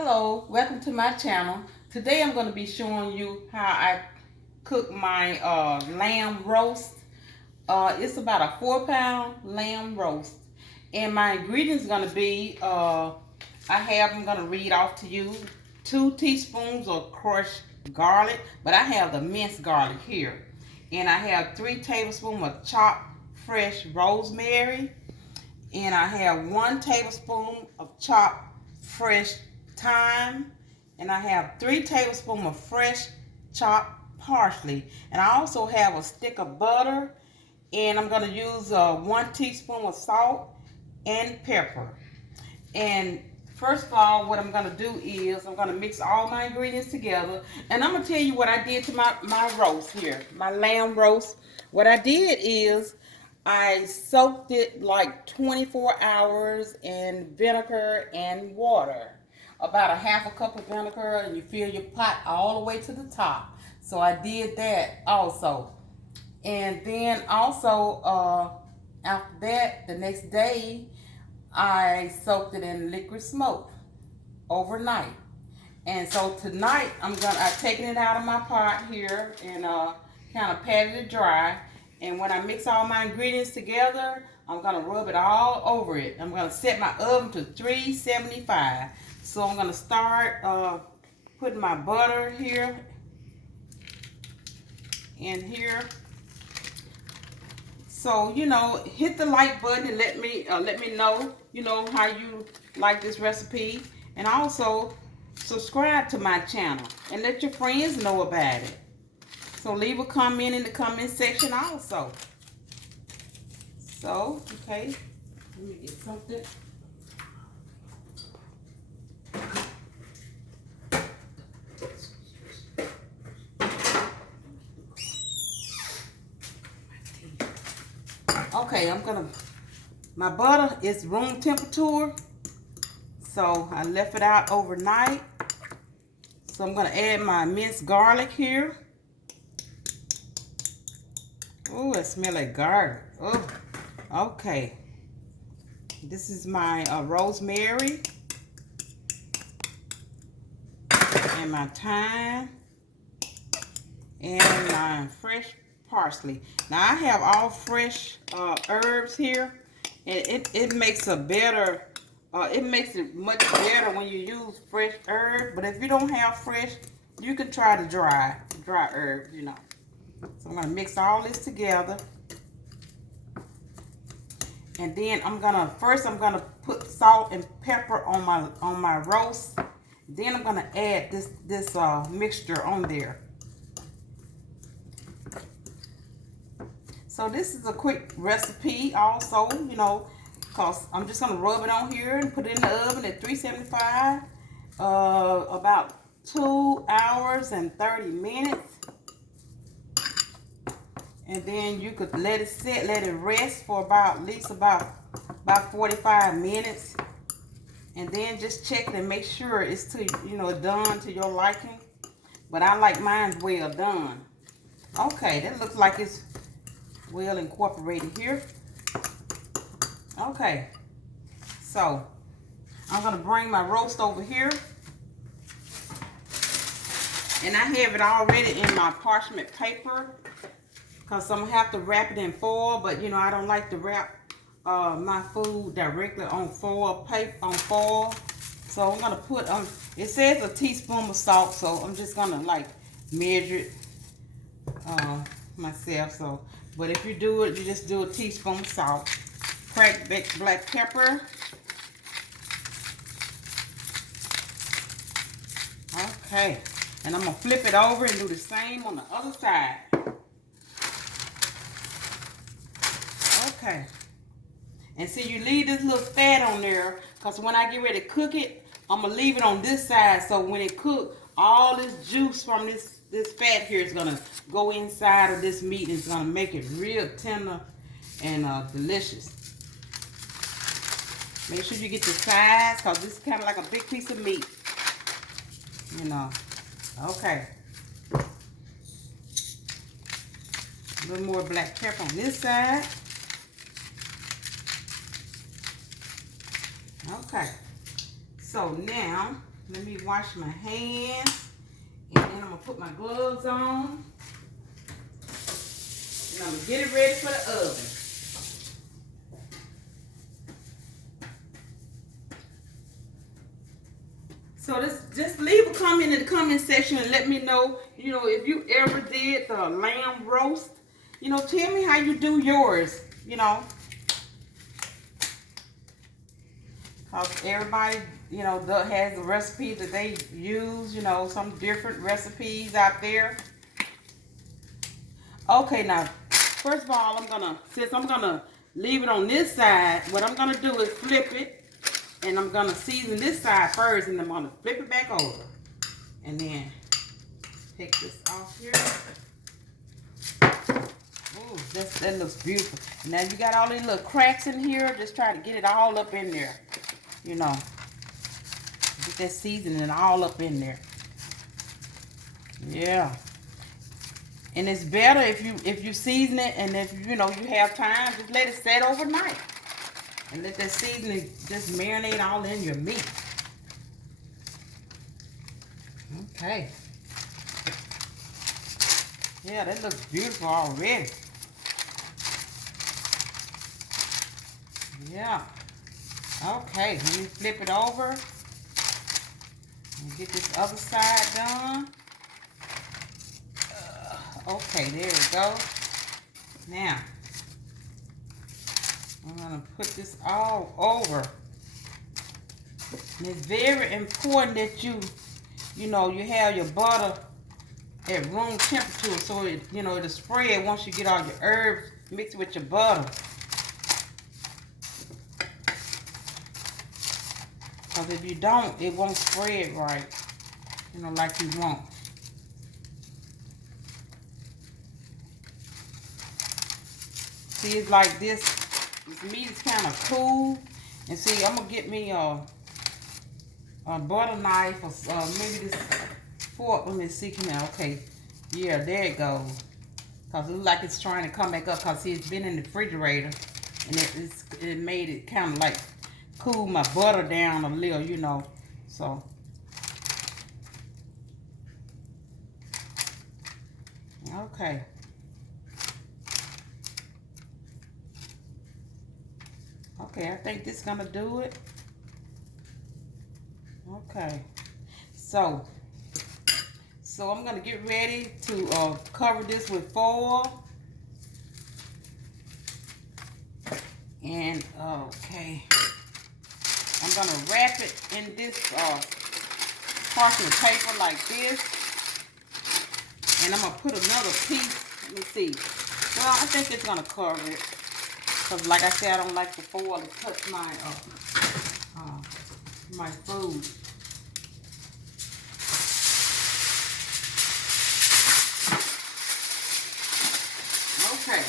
Hello, welcome to my channel. Today I'm going to be showing you how I cook my lamb roast. It's about a 4-pound lamb roast. And my ingredients are going to be, I'm going to read off to you, 2 teaspoons of crushed garlic, but I have the minced garlic here. And I have 3 tablespoons of chopped fresh rosemary, and I have 1 tablespoon of chopped fresh thyme, and I have 3 tablespoons of fresh chopped parsley, and I also have a stick of butter, and I'm going to use 1 teaspoon of salt and pepper. And first of all, what I'm going to do is I'm going to mix all my ingredients together, and I'm going to tell you what I did to my roast here, my lamb roast. What I did is I soaked it like 24 hours in vinegar and water. About a half a cup of vinegar, and you fill your pot all the way to the top. So I did that also. And then also, after that, the next day, I soaked it in liquid smoke overnight. And so tonight, I've taken it out of my pot here and kind of patted it dry. And when I mix all my ingredients together, I'm gonna rub it all over it. I'm gonna set my oven to 375. So I'm gonna start putting my butter here in here. So, hit the like button and let me know, how you like this recipe. And also subscribe to my channel and let your friends know about it. So leave a comment in the comment section also. So, okay, let me get something. Okay, my butter is room temperature. So I left it out overnight. So I'm gonna add my minced garlic here. Oh, it smells like garlic. Oh, okay. This is my rosemary and my thyme and my fresh parsley. Now I have all fresh herbs here, and it makes a better. It makes it much better when you use fresh herbs. But if you don't have fresh, you can try the dry herbs. So I'm gonna mix all this together, and then I'm gonna put salt and pepper on my roast. Then I'm gonna add this mixture on there. So this is a quick recipe also, because I'm just gonna rub it on here and put it in the oven at 375, about 2 hours and 30 minutes. And then you could let it sit, let it rest for at least about 45 minutes. And then just check it and make sure it's done to your liking. But I like mine well done. Okay, that looks like it's well incorporated here. Okay, so I'm gonna bring my roast over here. And I have it already in my parchment paper, because I'm gonna have to wrap it in foil, but I don't like to wrap my food directly on foil paper. So I'm gonna put it says a teaspoon of salt, so I'm just gonna measure it myself. So, but if you do it, you just do a teaspoon of salt, cracked black pepper. Okay, and I'm gonna flip it over and do the same on the other side. Okay. And see, you leave this little fat on there, because when I get ready to cook it, I'm going to leave it on this side. So when it cooks, all this juice from this fat here is going to go inside of this meat. And it's going to make it real tender and delicious. Make sure you get the size, because this is kind of like a big piece of meat. Okay. A little more black pepper on this side. Okay, so now Let me wash my hands. And then I'm going to put my gloves on. And I'm going to get it ready for the oven. So just leave a comment in the comment section and let me know, you know, if you ever did the lamb roast. You know, tell me how you do yours, you know. Because everybody, you know, has a recipe that they use, you know, some different recipes out there. Okay, now, first of all, since I'm going to leave it on this side, what I'm going to do is flip it. And I'm going to season this side first, and I'm going to flip it back over. And then take this off here. Ooh, that looks beautiful. Now you got all these little cracks in here. Just try to get it all up in there. You know, get that seasoning all up in there. Yeah. And it's better if you season it, and if you know you have time, just let it set overnight. And let that seasoning just marinate all in your meat. Okay. Yeah, that looks beautiful already. Yeah. Okay, let me flip it over. And get this other side done. Okay, there we go. Now, I'm going to put this all over. And it's very important that you have your butter at room temperature so it, you know, it'll spread once you get all your herbs mixed with your butter. Because if you don't, it won't spread right, you know, like you want. See, it's like this meat is kind of cool. And see, I'm going to get me a butter knife or maybe this fork. Let me see. Come here. Okay. Yeah, there it goes. Because it looks like it's trying to come back up. Because see, it's been in the refrigerator. And it made it kind of like cool my butter down a little, you know. So. Okay. Okay, I think this is going to do it. Okay. So I'm going to get ready to cover this with foil. And, okay. I'm going to wrap it in this parchment paper like this. And I'm going to put another piece. Let me see. Well, I think it's going to cover it. Because like I said, I don't like the foil to touch my my food. Okay.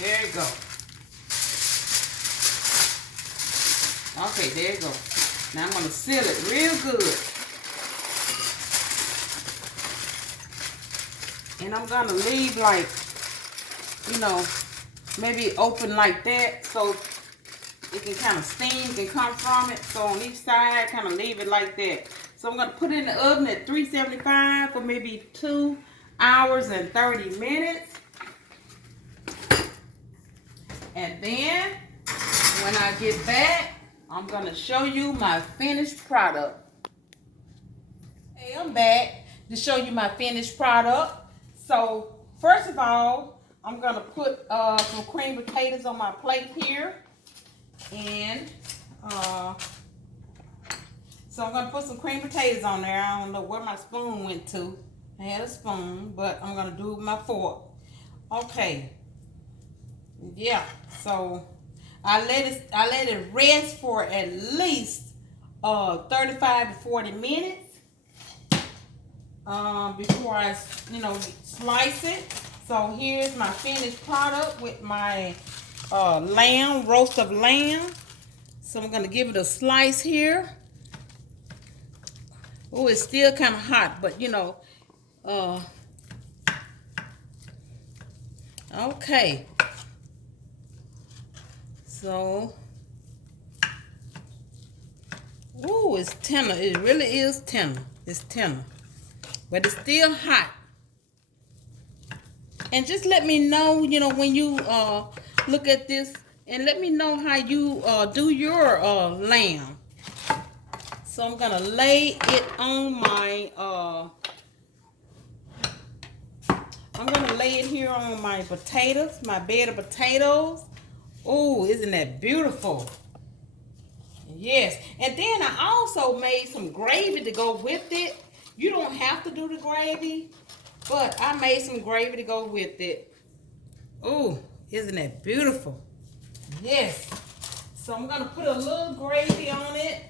There you go. Okay, there you go. Now I'm going to seal it real good. And I'm going to leave like, you know, maybe open like that so it can kind of steam can come from it. So on each side, kind of leave it like that. So I'm going to put it in the oven at 375 for maybe 2 hours and 30 minutes. And then when I get back, I'm going to show you my finished product. Hey, I'm back to show you my finished product. So first of all, I'm going to put some cream potatoes on my plate here. And so I'm going to put some cream potatoes on there. I don't know where my spoon went to. I had a spoon, but I'm going to do it with my fork. Okay. Yeah, so I let it rest for at least 35 to 40 minutes before I, you know, slice it. So here's my finished product with my roast of lamb. So I'm going to give it a slice here. Oh, it's still kind of hot, but you know, okay. So Ooh, it's tender. It really is tender. It's tender. But it's still hot. And just let me know, when you look at this, and let me know how you do your lamb. So I'm gonna lay it on my I'm gonna lay it here on my potatoes, my bed of potatoes. Oh, isn't that beautiful? Yes. And then I also made some gravy to go with it. You don't have to do the gravy, but I made some gravy to go with it. Oh, isn't that beautiful? Yes. So I'm gonna put a little gravy on it.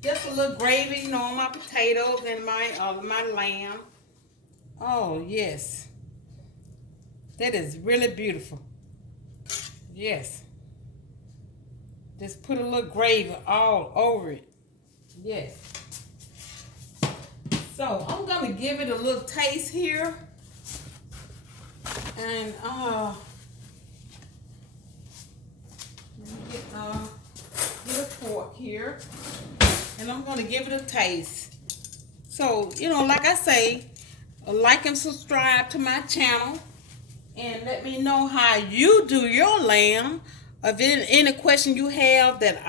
Just a little gravy, on my potatoes and my lamb. Oh yes. That is really beautiful. Yes. Just put a little gravy all over it. Yes. So I'm gonna give it a little taste here. And get a fork here. And I'm gonna give it a taste. So, like I say, like and subscribe to my channel. And let me know how you do your lamb. If any question you have that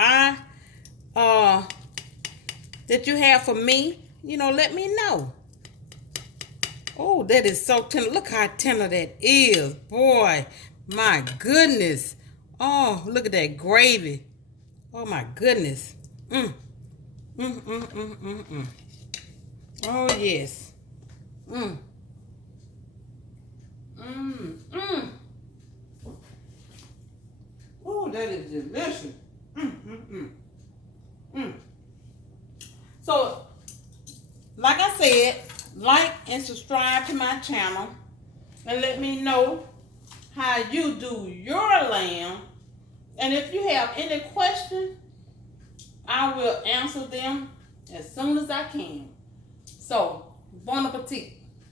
that you have for me, let me know. Oh, that is so tender. Look how tender that is. Boy, my goodness. Oh, look at that gravy. Oh, my goodness. Oh, yes. Oh, that is delicious. So, like I said, like and subscribe to my channel. And let me know how you do your lamb. And if you have any questions, I will answer them as soon as I can. So, bon appetit.